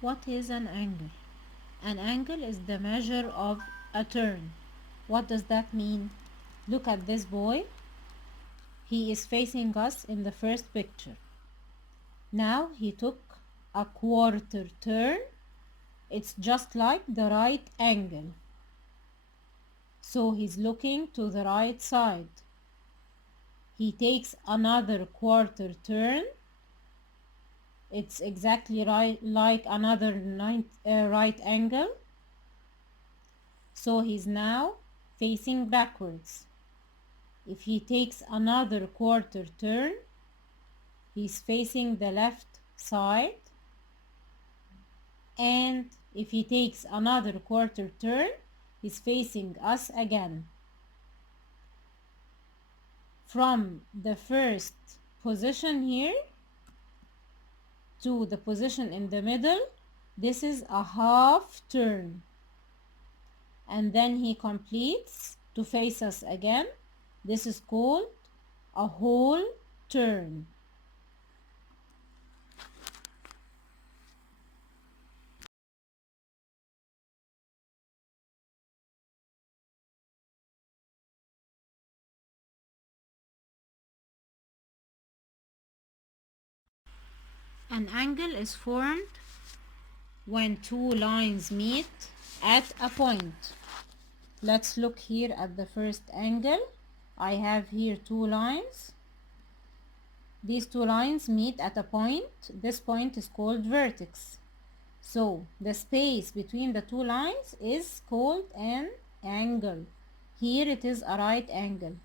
What is an angle? An angle is the measure of a turn. What does that mean? Look at this boy. He is facing us in the first picture. Now he took a quarter turn. It's just like the right angle. So he's looking to the right side. He takes another quarter turn. It's exactly right like another right angle. So he's now facing backwards. If he takes another quarter turn, he's facing the left side. And if he takes another quarter turn, he's facing us again. From the first position here to the position in the middle, this is a half turn. And then he completes to face us again. This is called a whole turn. An angle is formed when two lines meet at a point. Let's look here at the first angle. I have here two lines. These two lines meet at a point. This point is called vertex. So the space between the two lines is called an angle. Here it is a right angle.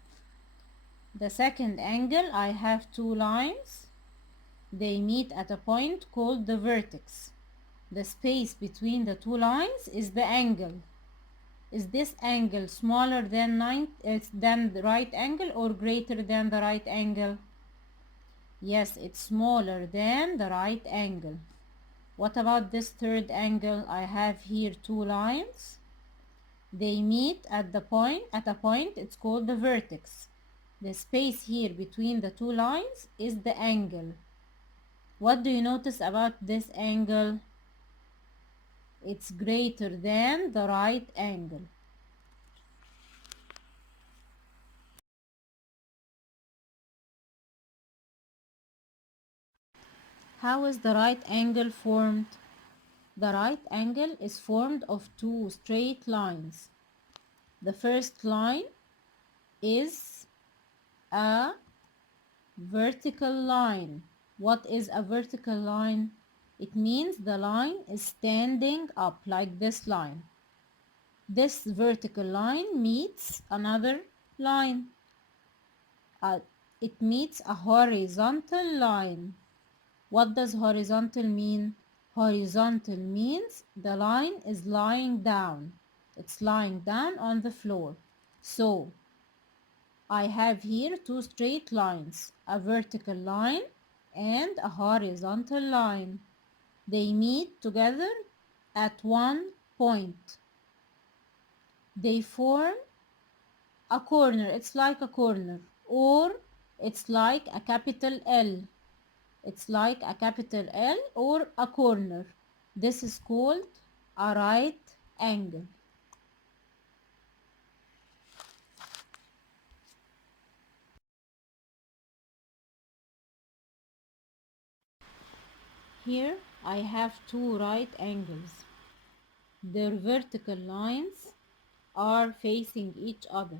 The second angle, I have two lines. They meet at a point called the vertex. The space between the two lines is the angle. Is this angle smaller than the right angle or greater than the right angle? Yes, it's smaller than the right angle. What about this third angle? I have here two lines. They meet at a point, it's called the vertex. The space here between the two lines is the angle. What do you notice about this angle? It's greater than the right angle. How is the right angle formed? The right angle is formed of two straight lines. The first line is a vertical line. What is a vertical line? It means the line is standing up like this line. This vertical line meets another line. It meets a horizontal line. What does horizontal mean? Horizontal means the line is lying down. It's lying down on the floor. So I have here two straight lines, a vertical line and a horizontal line. They meet together at one point. They form a corner. It's like a corner, or it's like a capital L. It's like a capital L or a corner. This is called a right angle. Here I have two right angles. Their vertical lines are facing each other.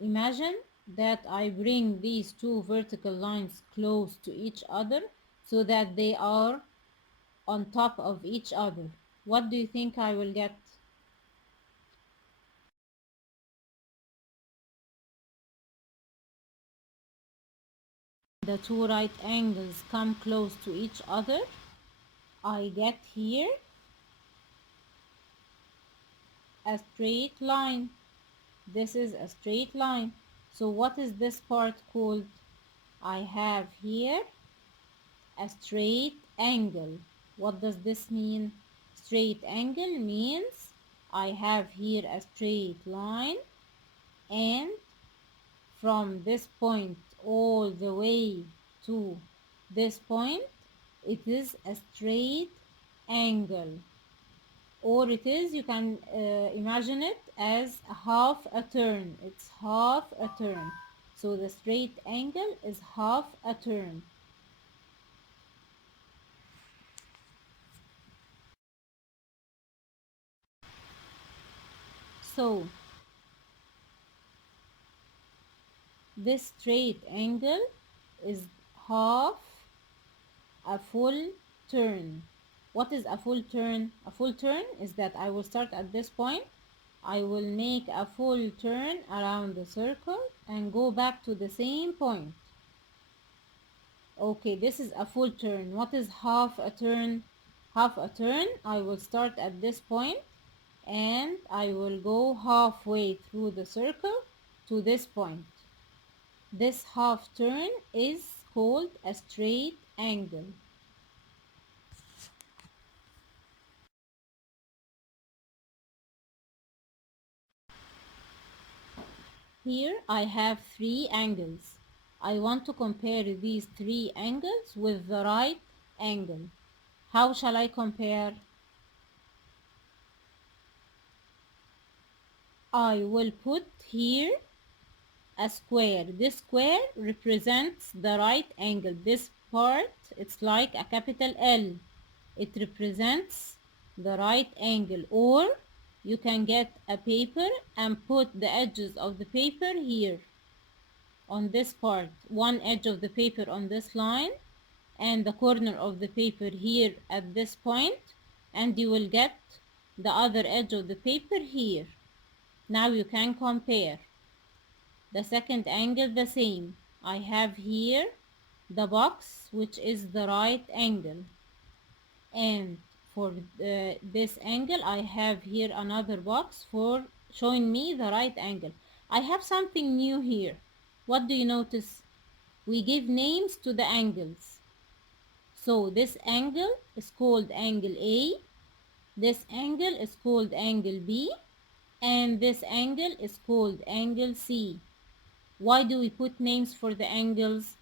Imagine that I bring these two vertical lines close to each other so that they are on top of each other. What do you think I will get? The two right angles come close to each other. I get here a straight line. This is a straight line. So what is this part called? I have here a straight angle. What does this mean? Straight angle means I have here a straight line, and from this point all the way to this point, it is a straight angle, or it is, you can imagine it as half a turn. It's half a turn. So the straight angle is half a turn. So this straight angle is half a full turn. What is a full turn? A full turn is that I will start at this point, I will make a full turn around the circle and go back to the same point. Okay, this is a full turn. What is half a turn? Half a turn, I will start at this point and I will go halfway through the circle to this point. This half turn is called a straight angle. Here I have three angles. I want to compare these three angles with the right angle. How shall I compare? I will put here a square. This square represents the right angle. This part, it's like a capital L. It represents the right angle. Or you can get a paper and put the edges of the paper here on this part. One edge of the paper on this line and the corner of the paper here at this point, and you will get the other edge of the paper here. Now you can compare. The second angle the same. I have here the box which is the right angle, and for this angle I have here another box for showing me the right angle. I have something new here. What do you notice? We give names to the angles. So this angle is called angle A, this angle is called angle B, and this angle is called angle C. Why do we put names for the angles?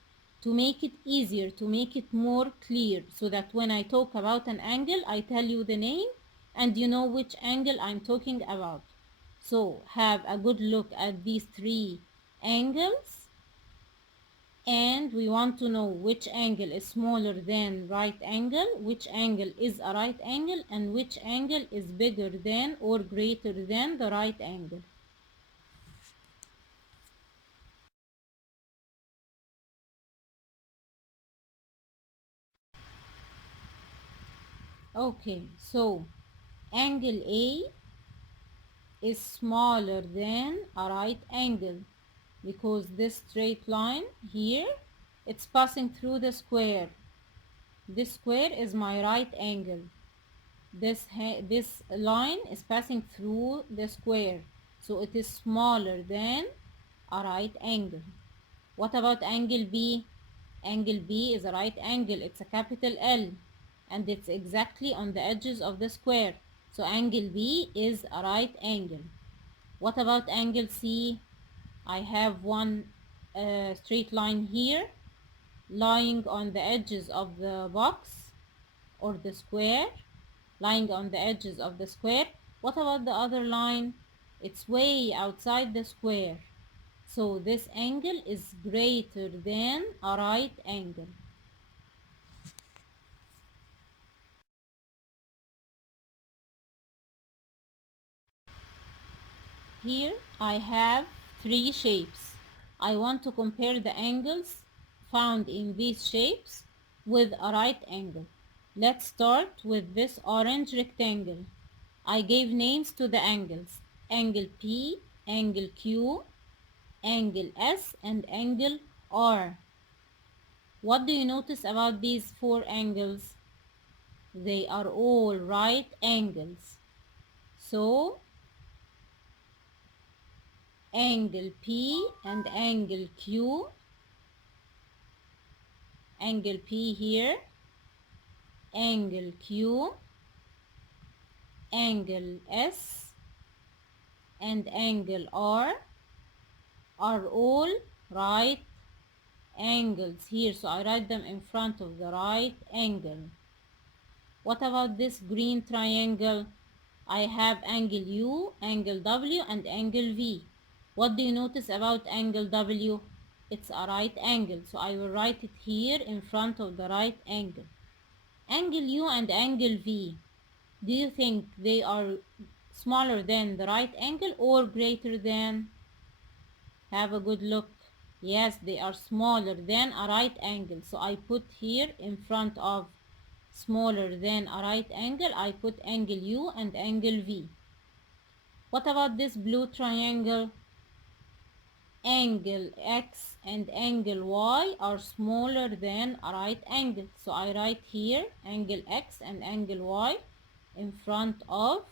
To make it easier, to make it more clear, so that when I talk about an angle, I tell you the name and you know which angle I'm talking about. So have a good look at these three angles, and we want to know which angle is smaller than right angle, which angle is a right angle, and which angle is bigger than or greater than the right angle. Okay, so angle A is smaller than a right angle because this straight line here, it's passing through the square. This square is my right angle. This line is passing through the square, so it is smaller than a right angle. What about angle B? Angle B is a right angle. It's a capital L, and it's exactly on the edges of the square. So angle B is a right angle. What about angle C? I have one straight line here lying on the edges of the box or the square, lying on the edges of the square. What about the other line? It's way outside the square. So this angle is greater than a right angle. Here I have three shapes. I want to compare the angles found in these shapes with a right angle. Let's start with this orange rectangle. I gave names to the angles: angle P, angle Q, angle S, and angle R. What do you notice about these four angles? They are all right angles. So angle P and angle Q, angle P here, angle Q, angle S, and angle R are all right angles here. So I write them in front of the right angle. What about this green triangle? I have angle U, angle W, and angle V. What do you notice about angle W? It's a right angle, so I will write it here in front of the right angle. Angle U and angle V, do you think they are smaller than the right angle or greater than? Have a good look. Yes, they are smaller than a right angle, so I put here in front of smaller than a right angle, I put angle U and angle V. What about this blue triangle? Angle X and angle Y are smaller than a right angle, so I write here angle X and angle Y in front of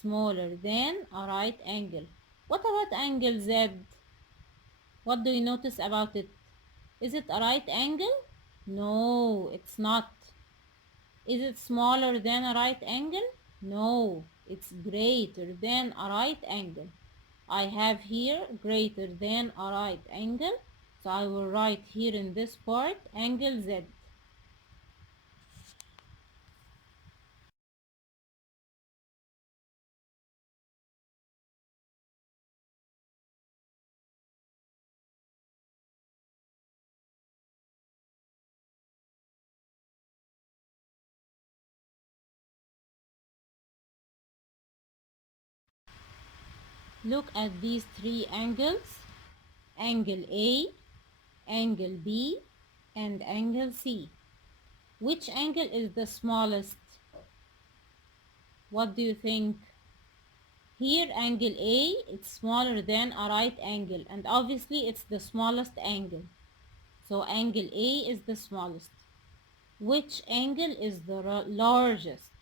smaller than a right angle. What about angle Z? What do you notice about it? Is it a right angle? No, it's not. Is it smaller than a right angle? No, it's greater than a right angle. I have here greater than a right angle, so I will write here in this part angle Z. Look at these three angles, angle A, angle B, and angle C. Which angle is the smallest? What do you think? Here angle A, it's smaller than a right angle, and obviously it's the smallest angle. So angle A is the smallest. Which angle is the largest?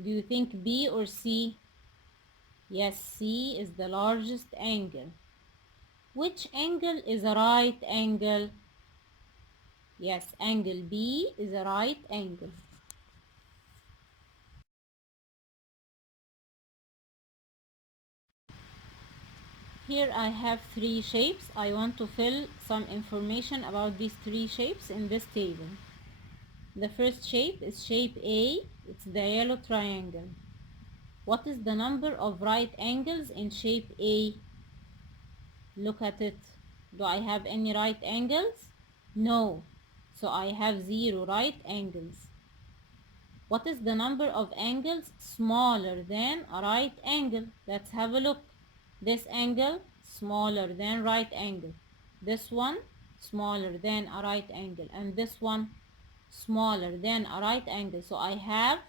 Do you think B or C? Yes, C is the largest angle. Which angle is a right angle? Yes, angle B is a right angle. Here I have three shapes. I want to fill some information about these three shapes in this table. The first shape is shape A. It's the yellow triangle. What is the number of right angles in shape A? Look at it. Do I have any right angles? No. So I have 0 right angles. What is the number of angles smaller than a right angle? Let's have a look. This angle smaller than right angle. This one smaller than a right angle. And this one smaller than a right angle. So I have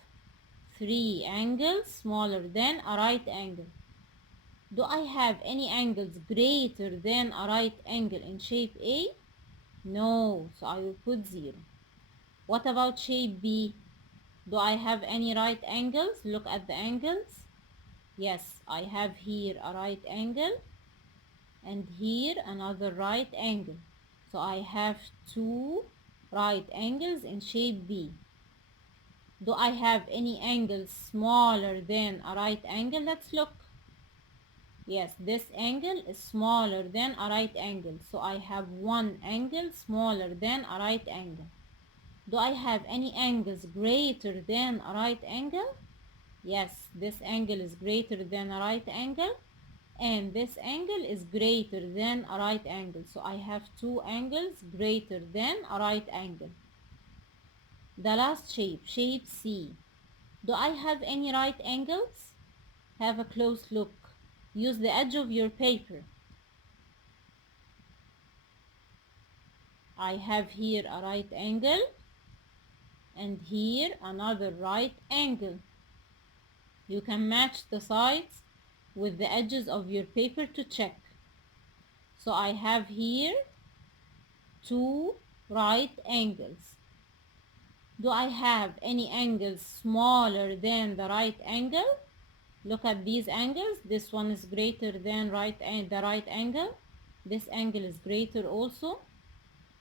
3 angles smaller than a right angle. Do I have any angles greater than a right angle in shape A? No, so I will put 0. What about shape B? Do I have any right angles? Look at the angles. Yes, I have here a right angle and here another right angle. So I have 2 right angles in shape B. Do I have any angles smaller than a right angle? Let's look. Yes, this angle is smaller than a right angle. So I have 1 angle smaller than a right angle. Do I have any angles greater than a right angle? Yes, this angle is greater than a right angle, and this angle is greater than a right angle. So I have 2 angles greater than a right angle. The last shape, shape C. Do I have any right angles? Have a close look. Use the edge of your paper. I have here a right angle and here another right angle. You can match the sides with the edges of your paper to check. So I have here 2 right angles. Do I have any angles smaller than the right angle? Look at these angles. This one is greater than the right angle. This angle is greater also.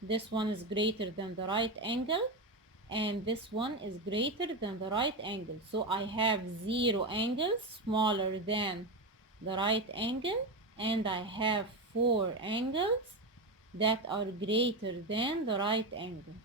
This one is greater than the right angle. And this one is greater than the right angle. So I have 0 angles smaller than the right angle, and I have 4 angles that are greater than the right angle.